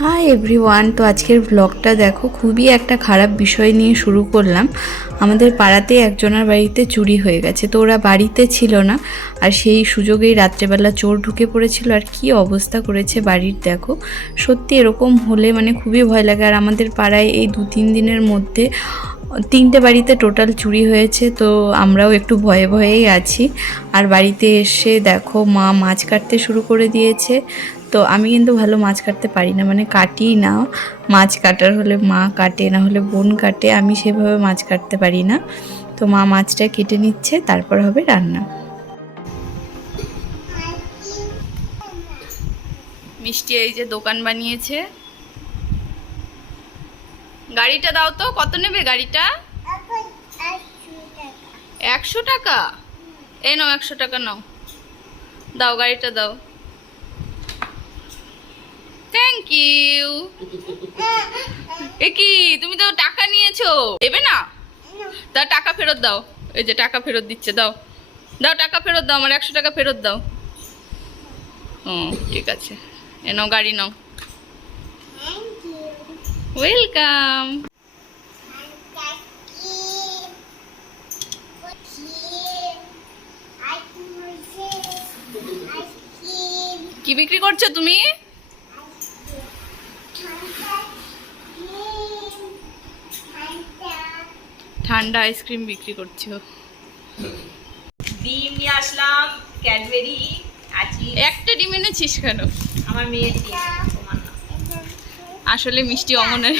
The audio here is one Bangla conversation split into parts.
হাই এভরিওয়ান তো আজকের ব্লগটা দেখো, খুবই একটা খারাপ বিষয় নিয়ে শুরু করলাম। আমাদের পাড়াতে একজনের বাড়িতে চুরি হয়ে গেছে, তো ওরা বাড়িতে ছিল না, আর সেই সুযোগেই রাত্রেবেলা চোর ঢুকে পড়েছিল, আর কি অবস্থা করেছে বাড়ির দেখো। সত্যি এরকম হলে মানে খুবই ভয় লাগে, আর আমাদের পাড়ায় এই দু তিন দিনের মধ্যে তিনটে বাড়িতে টোটাল চুরি হয়েছে, তো আমরাও একটু ভয়ে ভয়েই আছি। আর বাড়িতে এসে দেখো মা মাছ কাটতে শুরু করে দিয়েছে তো আমি কিন্তু ভালো মাছ কাটতে পারি না মানে কাটি না। মাছ কাটার হলে মা কাটে, না হলে বোন কাটে, আমি সেভাবে মাছ কাটতে পারি না। তো মা মাছটা কেটে নিচ্ছে, তারপর হবে রান্না। মিষ্টি এই যে দোকান বানিয়েছে। গাড়িটা দাও তো, কত নেবে গাড়িটা? একশো টাকা। এই নাও, একশো টাকা নাও। দাও, গাড়িটা দাও। ইউ এ কি তুমি তো টাকা নিয়েছো। দেবে না? তা টাকা ফেরত দাও। এই যে টাকা ফেরত দিচ্ছে, দাও। দাও, টাকা ফেরত দাও, আমার একশো টাকা ফেরত দাও। হুম, ঠিক আছে। এ নাও, গাড়ি নাও। ওয়েলকাম কি বিক্রি করছ তুমি? ঠান্ডা আইসক্রিম বিক্রি করছ ডিম নিয়ে আসলাম ক্যাডবেরি আছি একটা ডিম এনেছিস কেন? আমার মেয়ের ডিম আসলে মিষ্টি অঙ্গনের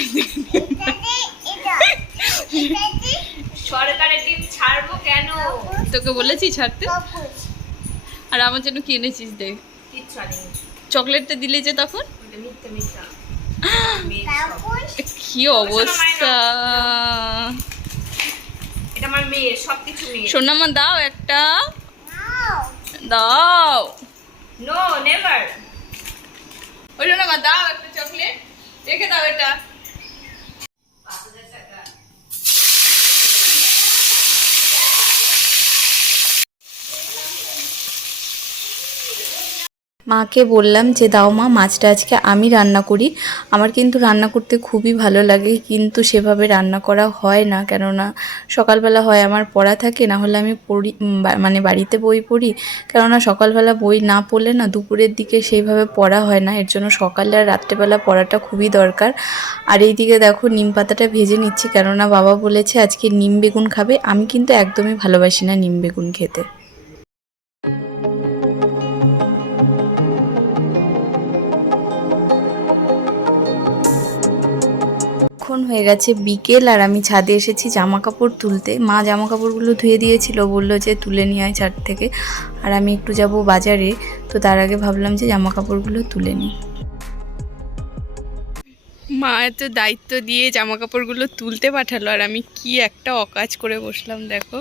সরকারের ডিম ছাড়বো কেন? তোকে বলেছি ছাড়তে। আর আমার জন্য কি এনেছিস দেখ চকলেটটা দিলে যে তখন। কি অবস্থা? এটা আমার মেয়ের সব কিছু সোনামা দাও একটা। দাও। নো নেভার ওই সোনামা দাও একটা চকলেট। রেখে দাও এটা। মাকে বললাম যে, দাও মা, মাছটা আজকে আমি রান্না করি। আমার কিন্তু রান্না করতে খুবই ভালো লাগে, কিন্তু সেভাবে রান্না করা হয় না। কেননা সকালবেলা হয় আমার পড়া থাকে না হলে আমি পড়ি মানে বাড়িতে বই পড়ি। কেননা সকালবেলা বই না পড়লে না দুপুরের দিকে সেইভাবে পড়া হয় না। এর জন্য সকালে আর রাত্রেবেলা পড়াটা খুবই দরকার। আর এইদিকে দেখো, নিম পাতাটা ভেজে নিচ্ছি, কেননা বাবা বলেছে আজকে নিম বেগুন খাবে। আমি কিন্তু একদমই ভালোবাসি না নিম বেগুন খেতে। এখন হয়ে গেছে বিকেল আর আমি ছাদে এসেছি জামা কাপড় তুলতে। মা জামা কাপড়গুলো ধুয়ে দিয়েছিল, বলল যে তুলে নিয়ে আয় ছাদ থেকে। আর আমি একটু যাব বাজারে, তো তার আগে ভাবলাম যে জামা কাপড়গুলো তুলে নিই। মা এত দায়িত্ব দিয়ে জামা কাপড়গুলো তুলতে পাঠালো, আর আমি কি একটা অকাজ করে বসলাম, দেখো।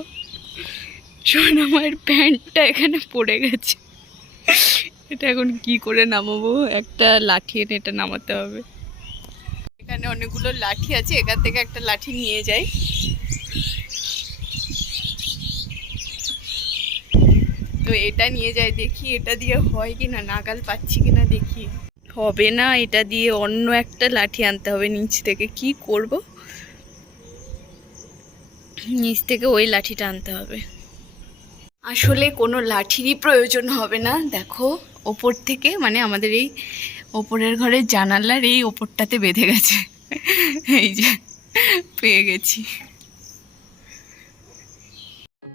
শোন, আমার প্যান্টটা এখানে পড়ে গেছে। এটা এখন কি করে নামাবো? একটা লাঠি এনে এটা নামাতে হবে। এখানে অনেকগুলো লাঠি আছে, এখান থেকে একটা লাঠি নিয়ে যাই। তো এটা নিয়ে যাই, দেখি এটা দিয়ে হয় কি না নাগাল পাচ্ছি কিনা দেখি। হবে না, এটা দিয়ে অন্য একটা লাঠি আনতে হবে নিচ থেকে, কি করব? নিচ থেকে ওই লাঠিটা আনতে হবে। আসলে কোনো লাঠিরই প্রয়োজন হবে না, দেখো, ওপর থেকে মানে আমাদের এই ওপরের ঘরের জানালার এই ওপরটাতে বেঁধে গেছে। এই যে, পেয়ে গেছি।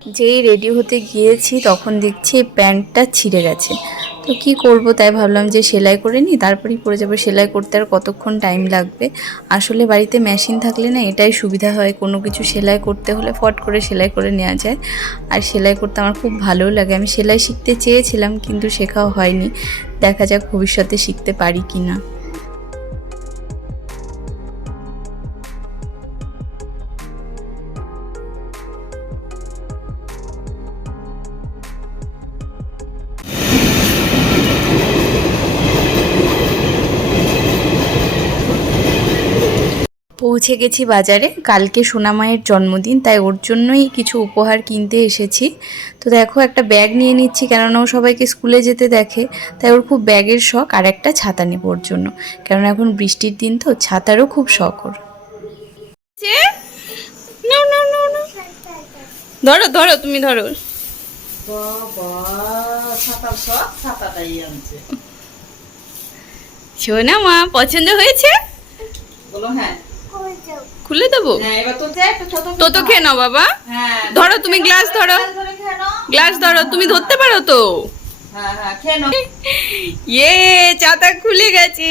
যেই রেডি হতে গিয়েছি, তখন দেখছি প্যান্টটা ছিঁড়ে গেছে। তো কি করব তাই ভাবলাম যে সেলাই করে নিই, তারপরেই পরে যাব সেলাই করতে আর কতক্ষণ টাইম লাগবে। আসলে বাড়িতে মেশিন থাকলে না এটাই সুবিধা হয়, কোনো কিছু সেলাই করতে হলে ফট করে সেলাই করে নেওয়া যায়। আর সেলাই করতে আমার খুব ভালোও লাগে, আমি সেলাই শিখতে চেয়েছিলাম কিন্তু শেখাও হয়নি, দেখা যাক ভবিষ্যতে শিখতে পারি কি না পৌঁছে গেছি বাজারে। কালকে সোনামায়ের জন্মদিন তাই ওর জন্যই কিছু উপহার কিনতে এসেছি। তো দেখো একটা ব্যাগ নিয়ে নিচ্ছি কেননা ও সবাইকে স্কুলে যেতে দেখে। তাই ওর খুব ব্যাগের শখ আর একটা ছাতা নেব ওর জন্য। কেননা এখন বৃষ্টির দিন তো ছাতারও খুব শখ ওর। ধরো ধরো তুমি ধরো। সোনা মা পছন্দ হয়েছে? বলো হ্যাঁ। খুলে দেবো? হ্যাঁ তো তো খেয়ে নাও বাবা। হ্যাঁ ধরো তুমি গ্লাস ধরো। গ্লাস ধরো তুমি ধরতে পারো তো। হ্যাঁ ইয়ে চাতা খুলে গেছে।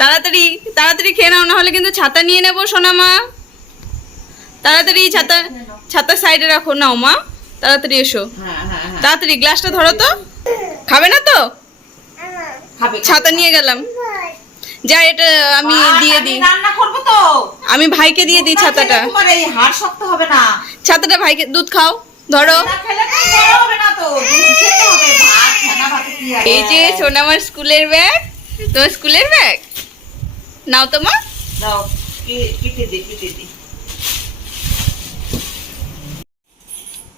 তাড়াতাড়ি তাড়াতাড়ি খেয়ে নাও না হলে কিন্তু ছাতা নিয়ে নেব সোনা মা তাড়াতাড়ি ছাতা ছাতা সাইডে রাখো নাও মা। তাড়াতাড়ি এসো। তাড়াতাড়ি গ্লাসটা ধরো তো। খাবে না তো? ছাতা নিয়ে গেলাম। যা এটা আমি দিয়ে দিই। রান্না করব তো। আমি ভাইকে দিয়ে দিই ছাতাটা। তোমার এই হাড় শক্ত হবে না। ছাতাটা ভাইকে দুধ খাও ধরো। খেলে তো হবে না তো। দুধ খেতে হবে। ভাত ফেনা ভাতে এই যে সোনামার স্কুলের ব্যাগ তোমার স্কুলের ব্যাগ? নাও তো মা। দাও কি- কেটে দে কেটে দে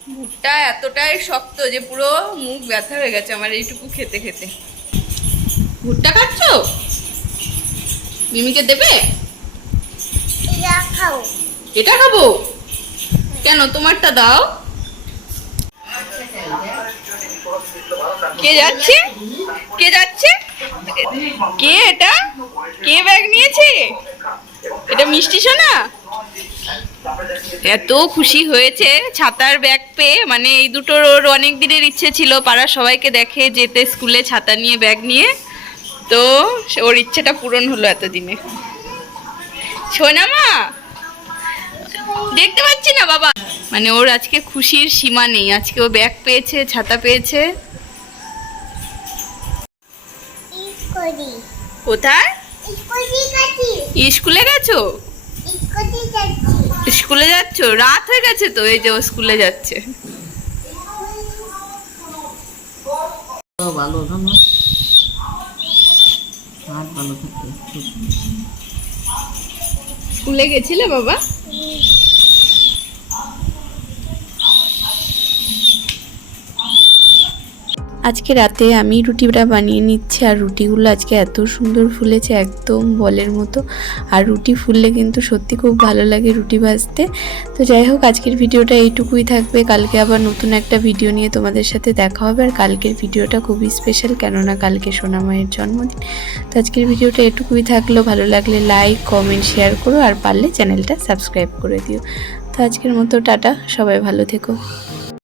মুখটা এতটাই শক্ত যে পুরো মুখ ব্যথা হয়ে গেছে আমার এইটুকু খেতে খেতে। ভুট্টা খাচ্ছ? মিমিকে দেবে? এটা খাব? কেন তোমারটা দাও। কে যাচ্ছে? কে যাচ্ছে? কে এটা? কে ব্যাগ নিয়েছে? এটা মিষ্টি সোনা? এত খুশি হয়েছে ছাতার ব্যাগ পেয়ে। মানে এই দুটোর ওর অনেক দিনের ইচ্ছে ছিল পাড়ার সবাইকে দেখে যেতে স্কুলে ছাতা নিয়ে ব্যাগ নিয়ে। তো ওর ইচ্ছেটা পূরণ হলো এতদিনে। শোনা মা দেখতে পাচ্ছি না বাবা। মানে ওর আজকে খুশির সীমা নেই আজকে ও ব্যাগ পেয়েছে ছাতা পেয়েছে। কোথায়? স্কুলে গেছো? স্কুলে যাচ্ছো? রাত হয়ে গেছে তো এই যে ও স্কুলে যাচ্ছে। ভালো। ভালো থাকবে স্কুলে গেছিলে বাবা? আজকে রাতে আমি রুটিটা বানিয়ে নিচ্ছি, আর রুটিগুলো আজকে এত সুন্দর ফুলেছে, একদম বলের মতো। আর রুটি ফুললে কিন্তু সত্যি খুব ভালো লাগে রুটি ভাজতে। তো যাই হোক, আজকের ভিডিওটা এইটুকুই থাকবে। কালকে আবার নতুন একটা ভিডিও নিয়ে তোমাদের সাথে দেখা হবে, আর কালকের ভিডিওটা খুবই স্পেশাল কেননা কালকে সোনামায়ের জন্মদিন। তো আজকের ভিডিওটা এটুকুই থাকল। ভালো লাগলে লাইক কমেন্ট শেয়ার করো, আর পারলে চ্যানেলটা সাবস্ক্রাইব করে দিও। তো আজকের মতো, টাটা। সবাই ভালো থেকো।